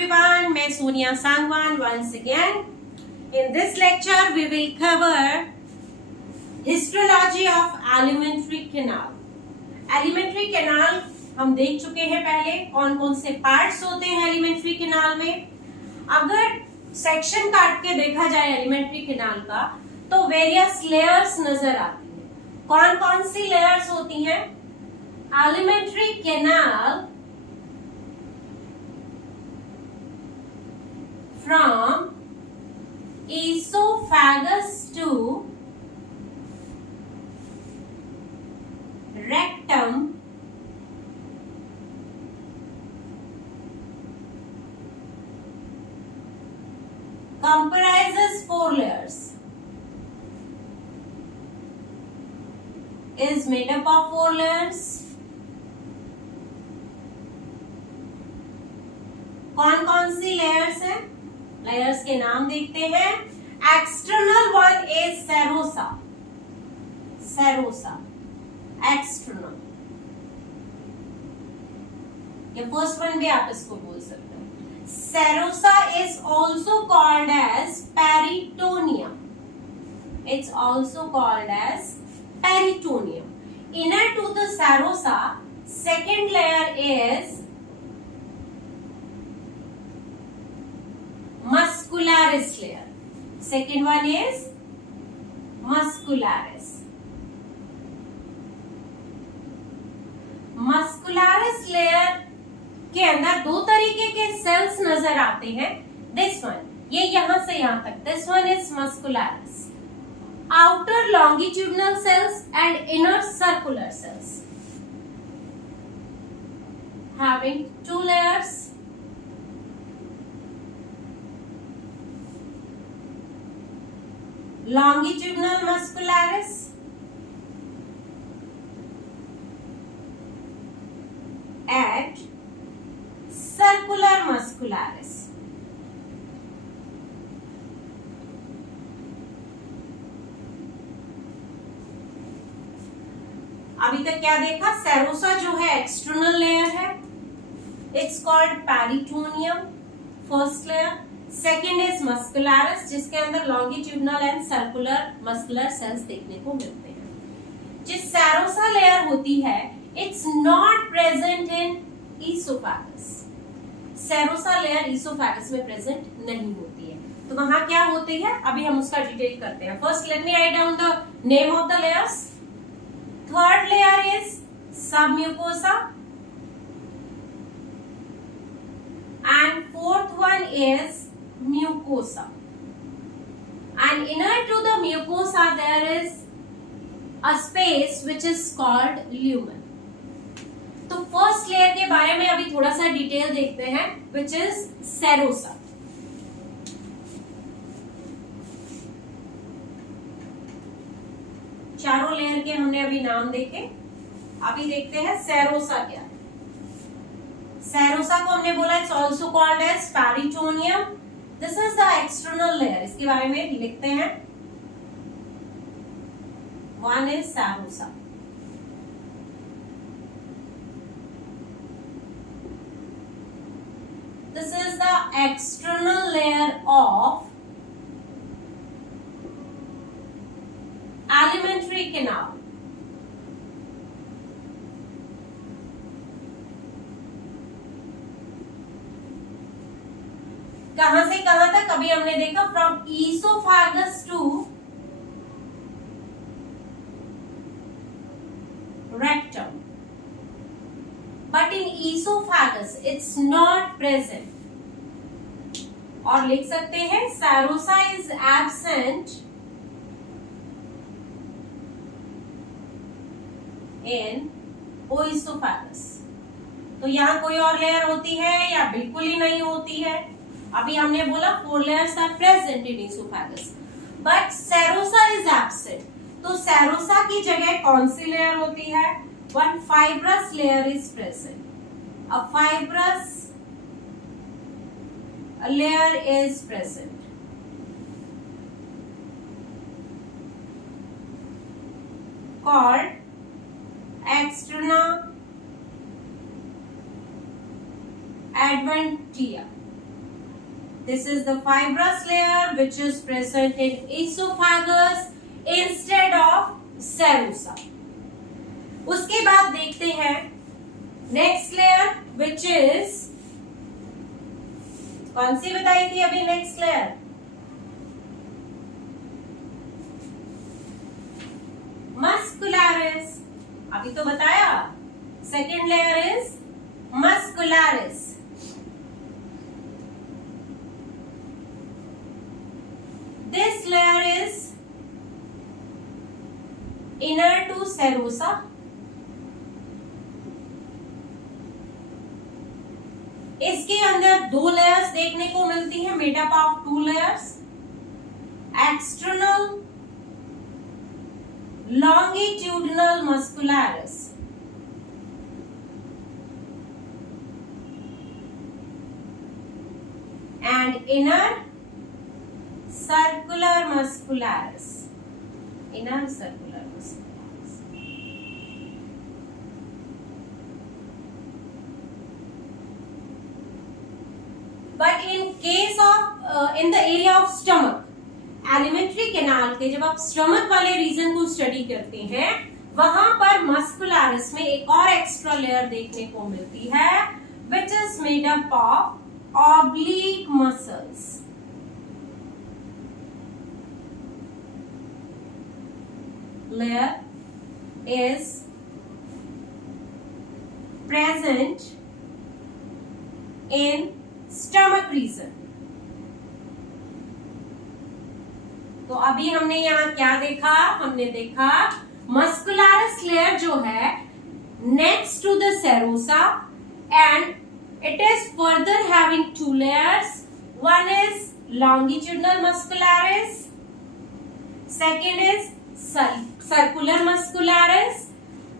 everyone, मैं सोनिया Sangwan once again. In this lecture we will cover histology of alimentary canal. Alimentary canal हम देख चुके हैं पहले, कौन कौन से पार्ट्स होते हैं एलिमेंट्री कैनाल में. अगर सेक्शन काट के देखा जाए एलिमेंट्री कैनाल का तो वेरियस लेयर्स नजर आती हैं. कौन कौन सी लेयर्स होती हैं? Alimentary canal from esophagus to rectum comprises 4 layers. Is made up of 4 layers. कौन कौन सी लेयर्स हैं? लेयर्स के नाम देखते हैं. External one is serosa. Serosa external, ये फर्स्ट वन भी आप इसको बोल सकते हैं. Serosa is also called as peritoneum. It's also called as peritoneum. Inner to the serosa second layer is muscularis layer. Second one is muscularis. Muscularis layer के अंदर दो तरीके के सेल्स नजर आते हैं. दिस वन, ये यहां से यहां तक, this one is muscularis. Outer longitudinal cells and inner circular cells having 2 layers. Longitudinal muscularis and circular muscularis. अभी तक क्या देखा? सेरोसा जो है एक्सटर्नल लेयर है. It's called peritoneum, first layer. Second is muscularis, जिसके अंदर longitudinal and circular muscular cells देखने को मिलते हैं. जिस सेरोसा लेयर होती है, it's not present in oesophagus. Serosa layer oesophagus में प्रेजेंट नहीं होती है. तो वहां क्या होती है, अभी हम उसका डिटेल करते हैं. First let me write down the name of the layers. Third layer is submucosa and fourth one is mucosa, and inner to the mucosa there is a space which is called lumen. तो first layer के बारे में अभी थोड़ा सा डिटेल देखते हैं, which is serosa. चारों लेयर के हमने अभी नाम देखे. अभी देखते हैं सेरोसा क्या है. सेरोसा को हमने बोला it's also called as peritoneum. This is the external layer. इसके बारे में लिखते हैं. One is serosa. This is the external layer of alimentary canal. कहां से कहां तक अभी हमने देखा? From oesophagus to rectum. But in oesophagus it's not present. और लिख सकते हैं serosa is absent in oesophagus. तो यहां कोई और लेयर होती है या बिल्कुल ही नहीं होती है? अभी हमने बोला 4 layers are present in esophagus, but serosa is absent. तो सेरोसा की जगह कौन सी लेयर होती है? One fibrous layer is present. A fibrous layer is present. Called externa adventitia. This is the fibrous layer which is present in esophagus instead of serosa. उसके बाद देखते हैं नेक्स्ट लेयर which is, कौन सी बताई थी अभी नेक्स्ट लेयर? मस्कुलरिस. अभी तो बताया. Second layer is muscularis. This layer is inner to serosa. इसके अंदर दो लेयर्स देखने को मिलती हैं, made up of two layers. External longitudinal muscularis and inner circular muscularis. Inner circular muscularis. But in case of in the area of stomach, alimentary canal के जब आप स्टमक वाले रीजन को स्टडी करते हैं, वहां पर मस्कुलरिस में एक और एक्स्ट्रा लेयर देखने को मिलती है which is made up of oblique muscles. Layer is present in stomach region. तो अभी हमने यहाँ क्या देखा? हमने देखा मस्कुलरिस लेयर जो है next to the serosa and it is further having two layers. One is longitudinal muscularis, second is circular muscularis.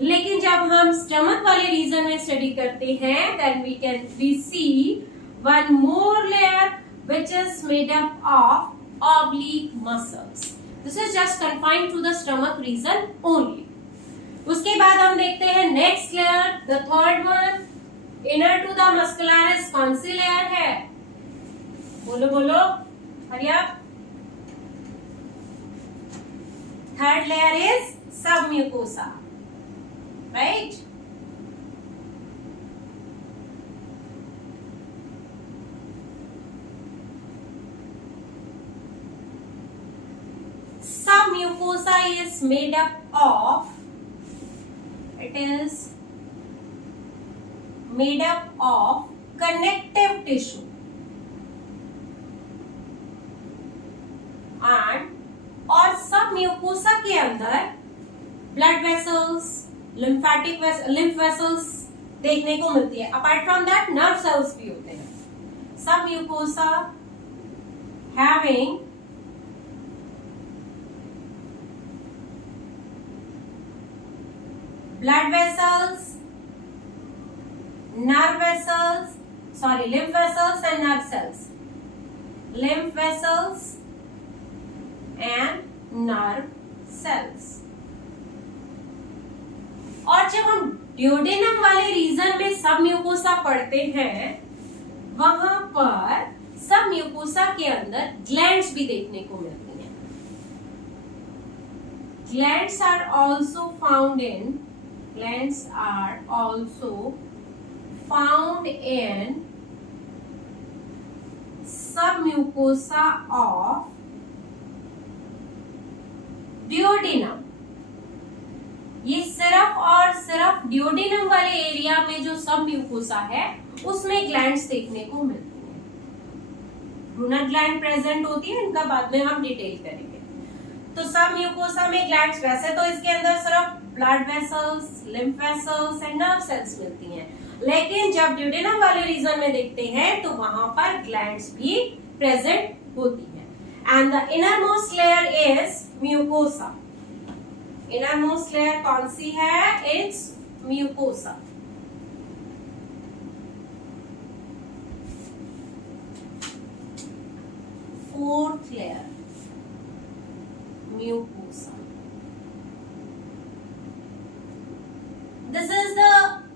लेकिन जब हम स्टमक वाले रीजन में स्टडी करते हैं then we see one more layer which is made up of oblique muscles. This is just confined to the stomach region only. उसके बाद हम देखते हैं next layer, the third one, inner to the muscularis. कौन सी लेयर है? बोलो बोलो, hurry up. Third layer is submucosa, right? Submucosa is made up of, it is made up of connective tissue and और submucosa के अंदर blood vessels, lymph vessels देखने को मिलती है. Apart from that nerve cells भी होते हैं. Submucosa having blood vessels, nerve vessels, lymph vessels and nerve cells. Lymph vessels and nerve cells. और जब हम ड्यूडेनम वाले रीजन में सबम्यूकोसा पढ़ते हैं, वहां पर सबम्यूकोसा के अंदर ग्लैंड्स भी देखने को मिलती हैं. Glands are also found in submucosa of duodenum. ये सिर्फ और सिर्फ ड्यूडेनम वाले एरिया में जो सबम्यूकोसा है उसमें ग्लैंड्स देखने को मिलती हैं. ब्रूनर ग्लैंड प्रेजेंट होती है, इनका बाद में हम डिटेल करेंगे. तो सबम्यूकोसा में ग्लैंड्स, वैसे तो इसके अंदर सिर्फ blood vessels, lymph vessels and nerve cells मिलती हैं, लेकिन जब ड्यूडेनम वाले रीजन में देखते हैं तो वहां पर ग्लैंड्स भी प्रेजेंट होती हैं. And the innermost layer is mucosa. Innermost layer कौन सी है? It's mucosa. Fourth layer mucosa. This is the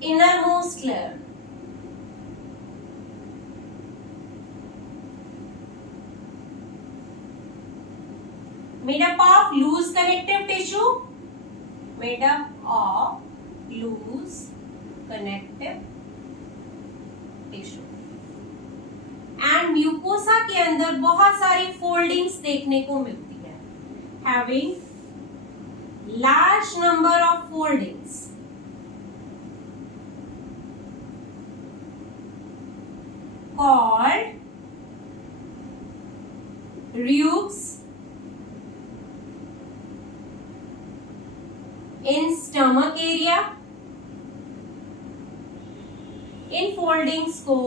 innermost layer. Made up of loose connective tissue. Made up of loose connective tissue. And mucosa के अंदर बहुत सारी फोल्डिंग्स देखने को मिलती है. Having large number of foldings called ruches in stomach area. इन फोल्डिंग्स को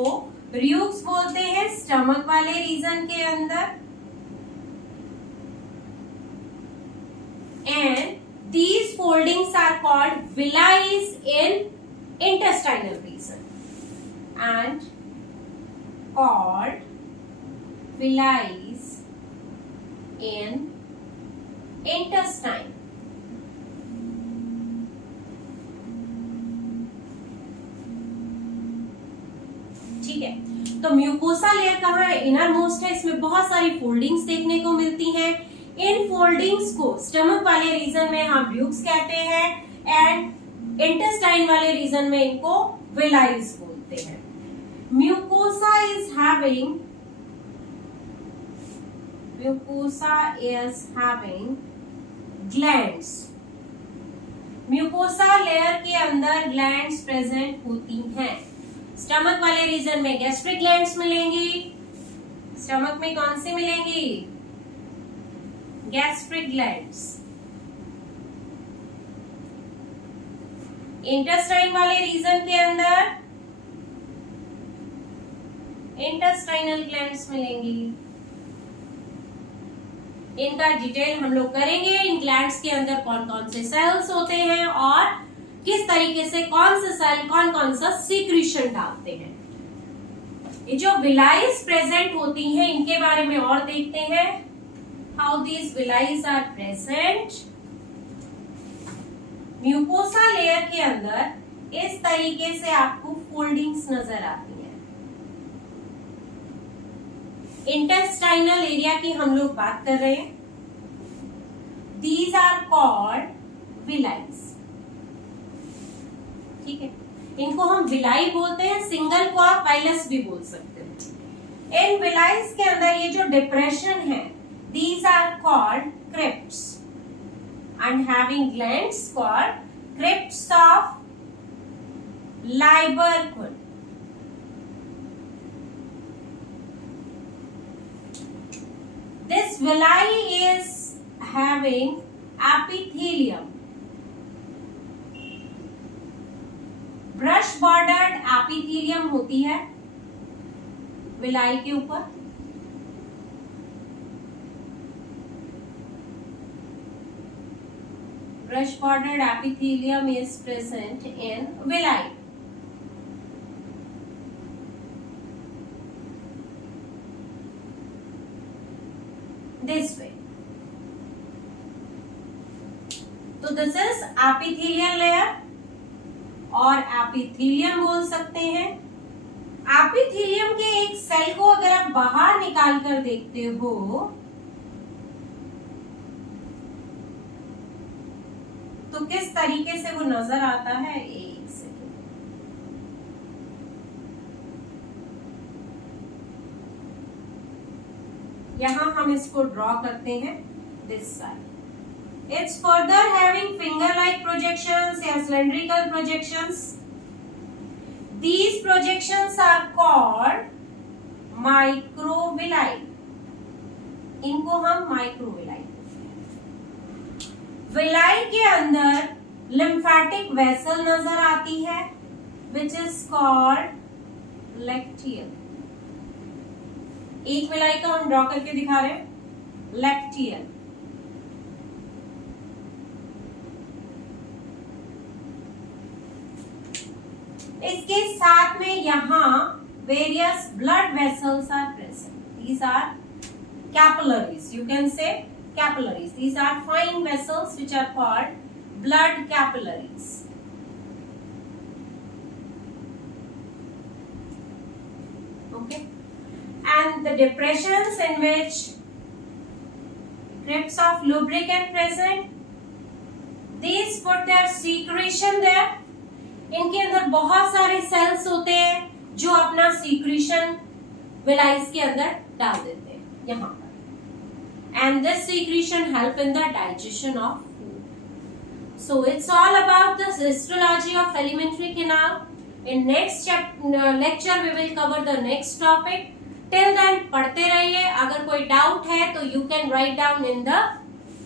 ruches बोलते हैं स्टमक वाले रीजन के अंदर. And these foldings are called villi in intestinal region and called villi in intestine. ठीक है, तो म्यूकोसा लेयर कहाँ है? इनर मोस्ट है. इसमें बहुत सारी फोल्डिंग्स देखने को मिलती हैं. इन फोल्डिंग्स को स्टमक वाले रीजन में हम ड्यूक्स कहते हैं एंड इंटेस्टाइन वाले रीजन में इनको विलाइज बोलते हैं. Mucosa is having glands. Mucosa layer के अंदर ग्लैंड्स प्रेजेंट होती हैं. स्टमक वाले रीजन में गैस्ट्रिक ग्लैंड्स मिलेंगी. स्टमक में कौन सी मिलेंगी? Gastric glands. इंटेस्टाइन वाले रीजन के अंदर इंटेस्टाइनल ग्लैंड्स मिलेंगी. इनका डिटेल हम लोग करेंगे. इन ग्लैंड्स के अंदर कौन कौन से सेल्स होते हैं और किस तरीके से कौन से सेल कौन कौन सा सीक्रेशन डालते हैं. ये जो विलाइज प्रेजेंट होती हैं इनके बारे में और देखते हैं. How these villi are present. Mucosa layer के अंदर इस तरीके से आपको फोल्डिंग्स नजर आती हैं. इंटेस्टाइनल एरिया की हम लोग बात कर रहे हैं. These are called villi. ठीक है, इनको हम विलाई बोलते हैं. सिंगल को आप वाइलस भी बोल सकते हैं. इन विलाइज के अंदर ये जो डिप्रेशन है these are called crypts and having glands called crypts of Lieberkuhn. This villi is having epithelium. Brush bordered epithelium होती है विलाई के ऊपर. Brush bordered epithelium is present in villi. This way. तो दिस इज एपिथेलियल लेयर और epithelium बोल सकते हैं. एपिथेलियम के एक सेल को अगर आप बाहर निकाल कर देखते हो तो किस तरीके से वो नजर आता है. एक सेकेंड. यहां हम इसको ड्रॉ करते हैं. This side it's further having finger like projections या cylindrical projections. These projections are called microvilli. इनको हम microvilli बोलते हैं. विलाई के अंदर lymphatic vessel नजर आती है which is called lacteal. एक विलाई का हम ड्रॉ करके दिखा रहे हैं. lacteal. इसके साथ में यहाँ various blood vessels are present. These are capillaries. You can say capillaries. These are fine vessels which are called blood capillaries. Okay. And the depressions in which crypts of lubricant present. These put their secretion there. इनके अंदर बहुत सारे सेल्स होते हैं जो अपना सीक्रेशन विलाइज के अंदर डाल देते हैं यहाँ पर. And this secretion help in the digestion of food. So it's all about the histology of alimentary canal. In next lecture we will cover the next topic. Till then पढ़ते रहिए. अगर कोई डाउट है तो you can write down in the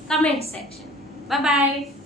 comment section. Bye bye.